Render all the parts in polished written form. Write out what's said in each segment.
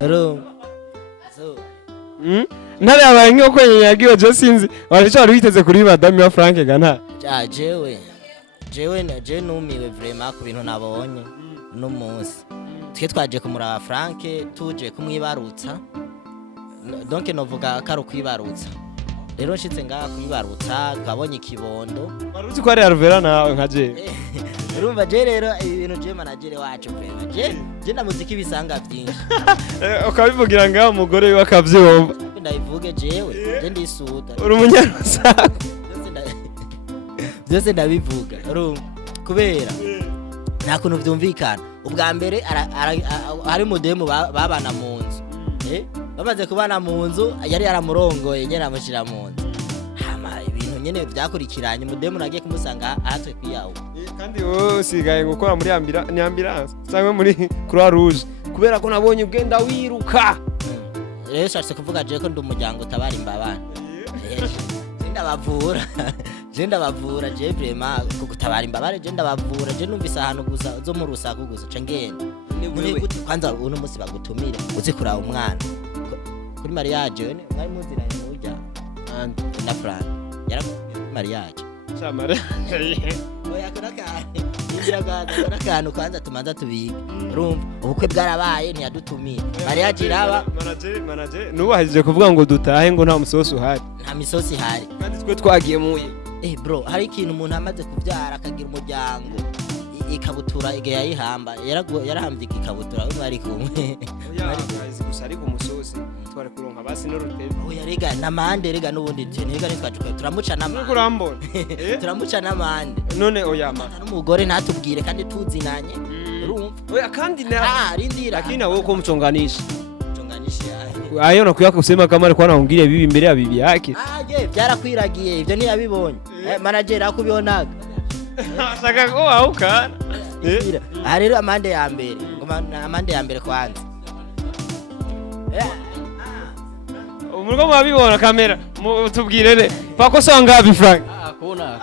Ro. So. Ntare yabaye nk'uko yagiwe je sinzi warico wari witeze kuri madame wa Frank gana. Jewe numiwe vraiment ku bintu nabonye no munsi. Twe twaje kumuraba Frank tuje kumwibarutsa. Donc novuga karo kwibarutsa. Rero nshitse ngaha kwibarutsa twabonye ikibondo. Waruzi ko ari Alvera nawe nka je. Urumva je rero ibintu je manager wacu vraiment. Je ndamuziki bisanga byinshi. Ukabivugira ngaho umugore we akavyumva. Ndabivuge jewe je ndisuda. Uri umunyarusaku. Byose ndabivuga. Urumva kubera nta kuntu byumvikana. Ubwa mbere ari mudemu babana mu nzu. Bamaze kubana mu nzu yari yaramurongoye nyene amushira mu nzu. Hama ibintu nyene byakurikiranye mudemu nagiye kumusanga ahatwe kwiyawo. Kandi wowe usigaye gukora muri ambulance cyangwa muri Croix Rouge kubera ko nabonye ugenda wiruka. Rero shatse kuvuga je ko ndi umuryango utabara imbabana. Je ndabavura je vraiment kugutabara imbabare je ndabavura je numvise ahantu gusa zo mu rusaku gusa cengenda. Ni gute kwanza uno musi bagutumire uzi kuraba umwana. Kuri mariage mwari muziranye n'urya na Frank yara mariage. Chamare. Oya karakantu kwanza tumanza tubiga. Urumva ubukwe bwarabaye ntiyadutumiye. Mariage iraba manager nubahije kuvuga ngo dutahe ngo nta musosi uhari. Nta misosi ihari. Kandi twe twagiye muye. Bro hari ikintu umuntu amaze kubyara akagira umuryango ikabutura ige yayihamba yarahambye ikabutura we mwari kumwe. Oya gusa ari kumusosi tware kuronka basi no rutebe. Oya rega namande rega nubundi rega nitwaje turamuca namande. Kurambona. Turamuca namande. None oya ma. N'umugore ntatubwire kandi tuzinanye. Urumva? Oya kandi na rindira. Lakini wewe uko mchonganishi. Mchonganishi ayo nakuya kusema kama alikuwa anaongelea bibi mbele ya bibi yake. Je byarakwiragiye ibyo ntiyabibonye. Manager akubibonaga. Saka ko auka. Rero amande ya mbere amande ya mbere kwanza. Umurgo mwabibona kamera tubwire ne pako songa bi Frank. Kuna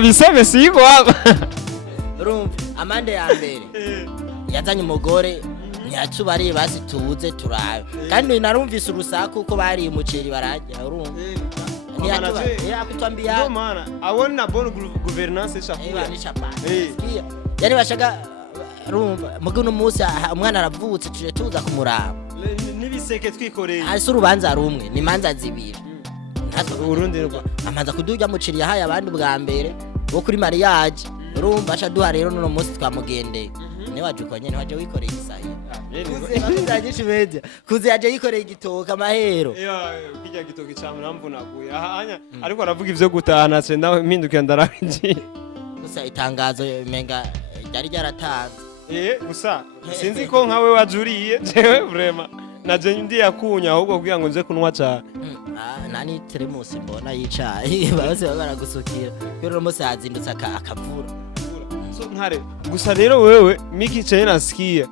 biseme siko hapa. Urumva amande ya mbere yazanye umugore ntiyatubariye basi tubuze turabe kandi narumvise urusaku ko bari umuceri barajya urumva ntiyatubariye no mana abona bonne gouvernance chapa yani bashaka urumva muguno musi umwana aravutse tuje tuza kumuraba nibiseke twikoreye hasi urubanza rumwe ni manza zibiri urundi rwo amanza kuduja muceri yahaye abandi bwa mbere bo kuri mariage urumva acha duha rero no musi twamugendeye ne waje ukonye ne waje wikoreye isahi kuzagisha media kuzi yaje yikoreye igitoka amahero kijya gitoki cyamramvunaguye ahanya ariko aravuga ivyo gutahana se nawe mpindukiye ndarabinji gusa itangazo menga ryari ryaratanze gusa sinzi ko nkawe wajuriye jewe vraiment naje ndi yakunya ahubwo kugira ngo nze kunwa cyane nani Teremus mbona yicaye bose baragusukira rero mose yazindutse akavura so ntare gusa rero wewe miki cyane nasikia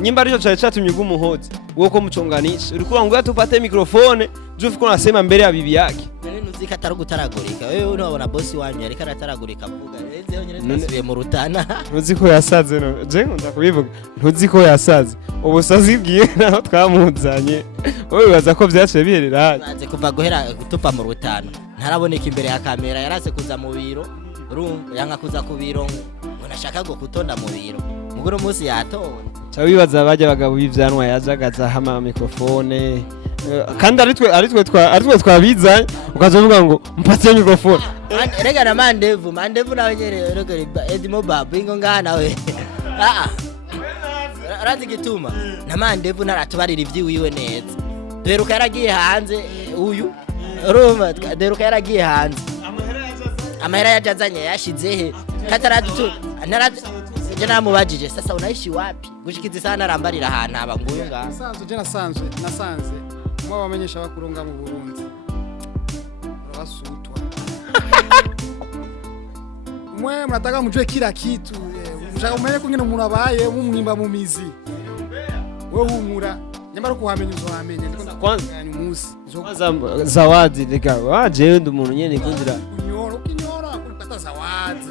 nyimba aricho cyari cyatumye gumuhoze woko muchonganisha ulikuwa ngo tupate microphone jufu kuna sema mbele ya bibi yake nene nuzika atarugutaragurika wewe unabona boss wanyu yareka arataragurika avuga reze nyene twasubiye mu rutana ntuziko yasaze no je nkunda kubivuga ntuziko yasaze ubusazi bwiye naho twamuzanye wowe baza ko byaciye biherera baze kuva guhera gutupa mu rutana ntaraboneka imbere ya kamera yarase kuza mu biro yanga kuza ku biro ngo nashaka go kutonda mu biro mugoro munsi yatonda wibaza bajya bagabo b'ivyanwa yajagaza hama microphone kandi aritwe twabizanye ukazovuga ngo mpatse microphone rega na mandevu nawe nyere rega Edimo Babu ingo ngana we arazi gituma na mandevu naratubarira ivyiwiwe neza deruka yaragiye hanze uyu Roma deruka yaragiye hanze amahera yajazanye yashize he kataratu jana mubajije sasa unaishi wapi gushikiza sana arambarira ahantu aba nguyu nga nasanze mwa bamenyesha bakurunga mu Burundi rasutwa mwe mnataka mjue kila kitu mshaka umenye kungine umuntu abaye mumwimba mu mizi wewe humura nyamara kuhamenya uzohamenya ndiko kwanza musi zawadi reka waje ndi umuntu nyene kundira ukinyora kupata zawadi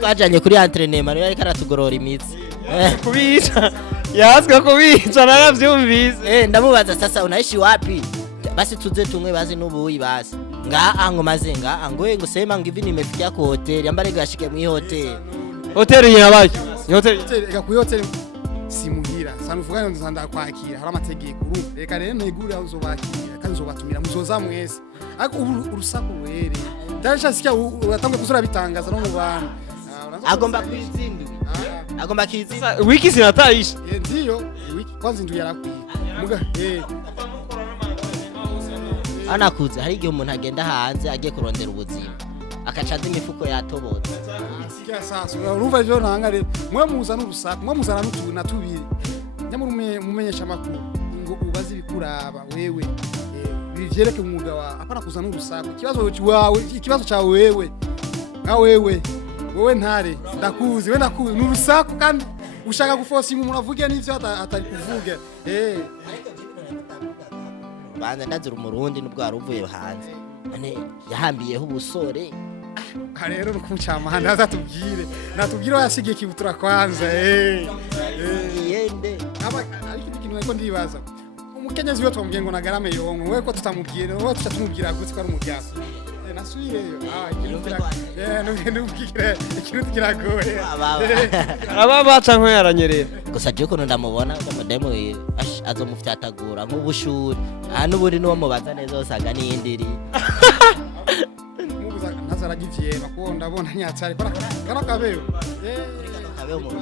twajanye kuri entraînement rero ariko aratugorora imitsi kubica yazwe kubica naravyumvise ndamubaza sasa unaishi wapi basi tuze tumwe basi n'ubuyi basi ngo maze ngo sema ngo ivi nimefikia ku hotel ambare gashike mu hotel hotel yabaki hotel ega ku hotel simuhira sana uvugana nzanda kwakira hari amategeko reka rero ntegura uzobakira kandi uzobatumira muzoza mwese ariko urusaku were ndasha sikia uratangwe kuzura bitangaza no mu bantu agomba kwizindwi agomba kizindwi wiki sinataisha ndiyo wiki kwanza ndu yarakwiye muga anakuze hari igihe umuntu agenda hanze agiye kurondera ubuzima akacaza imifuko yatobotse sikia sasa urumva ejo ntangare mwe muza n'urusaku mwe muzana n'utuna tubiri nyamurume mumenyesha makuru ngo ubaze bikuraba wewe bivyereke umwuga wa apana kuzana n'urusaku ikibazo cyawe wewe nka wewe ntare ndakuzi we ndakuzi n'urusaku kandi ushaka gufosa umuntu avuge n'ivyo atari kuvuga banza ndazira umurundi n'ubwo waruvuye hanze none yahambiyeho ubusore rero nukumchama natubwire yasigiye ikibutura kwanza yende ariko ikintu nako ndibaza umukenyezi wiwe twamubwiye ngo nagarame yongo we ko tutamubwire we tutamubwira gutse ko ari umuryango nasubireyo ikintu kiragoye ababa canke yaranyerera gusa je ko ndamubona modemo azomufyatagura nk'ubushuri n'uburi n'uwo mubaza neza usanga n'indiri nazaragivyema ko ndabona nyatsari karakabeyo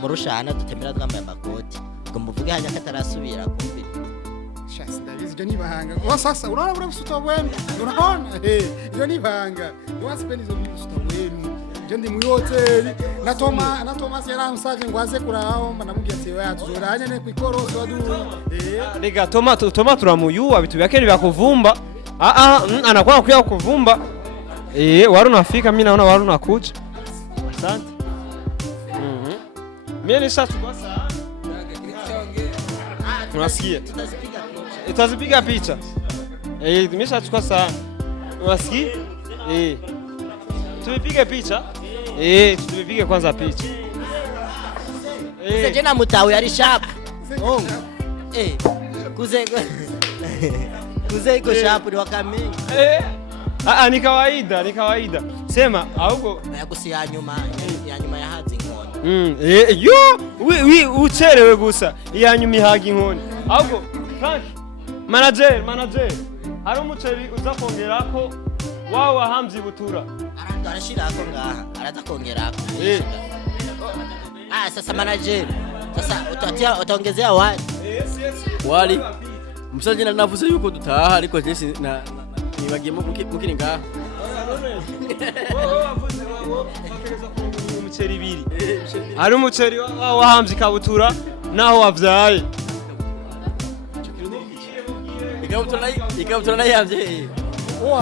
mu rushana dutemera twambaye amakoti ngo muvuge hanya katarasubira kumbi shasi ndabizi ibyo nibanga sasa urabura busuto bwenu unaona ibyo nibanga wasipeni zo busuto bwenu je ndi mu hotel na Thomas yaramsaje ngo aze kuraho ndamubwiye ati we atuzoranya ne kwikoroso wadu rega Thomas turamuyuwa bitu byake byakuvumba anakuwa kuya kuvumba wari unafika mimi naona wari unakuja asante mimi nishatwa sana unasikia itazipiga picha nimeshachukua sana unasikia tupige picha tupige kwanza picha je na mutawe ari sharp kuze iko sharp ni wakamenya ni kawaida sema ahubwo yagusiya nyuma ya hazi inkoni yo ucerewe gusa ya nyuma ihaga inkoni ahubwo Frank manager hari umuceri uza kongerako wawe wahamvye butura arashirako ngaha araza kongerako sasa manager sasa utaongezea wali msanje navuze yuko dutaha ariko je nibagiyemo mukiri ngaha umuceri ibiri hari umuceri wahamvye kabutura naho wavyaye ikabutura nayanze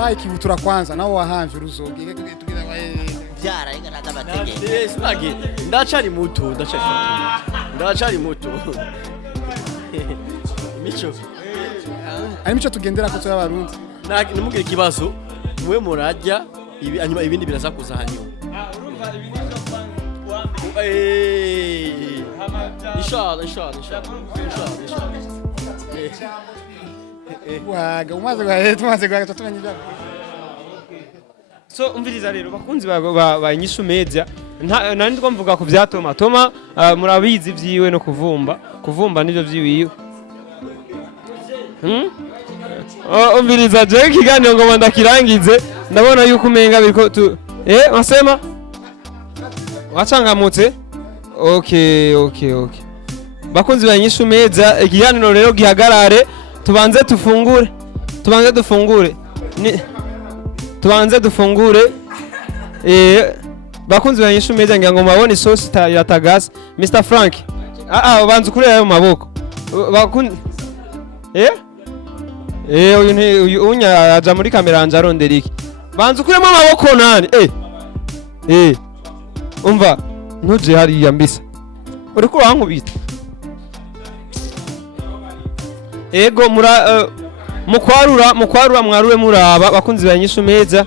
hayi kibutura kwanza naho wahamvye uruzoge tugira byara inga natabatege sinagi ndacari muto mico tugendera ko y'abarundi nimugire ikibazo mwe murajya hanyuma ibindi biraza kuza hanyuma inshallah waga umaze tumenye ibyo so umviriza rero bakunzi ba Inyishu Media nari ndiko mvuga ku bya Toma murabizi vyiwe no kuvumba nivyo vyiwiwe umviriza je ikiganiro ngo ndakirangize ndabona yuko umenga biriko wasema wachangamutse okay bakunzi ba Inyishu Media ikiganiro rero gihagarare tubanze dufungure bakunzi ba Inyishu Media ngira ngo mabone sauce ya tagasi Mr Frank ubanze kurera ayo maboko bakunzi uyu unya aja muri kamera anje arondera iki banze kuremo amaboko nani umva ntuje hariya mbisa uriko urankubita ego mukwarura mwarure muraba bakunzi ba Inyishu Media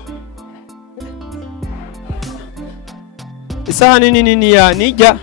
isahani nini ya nijya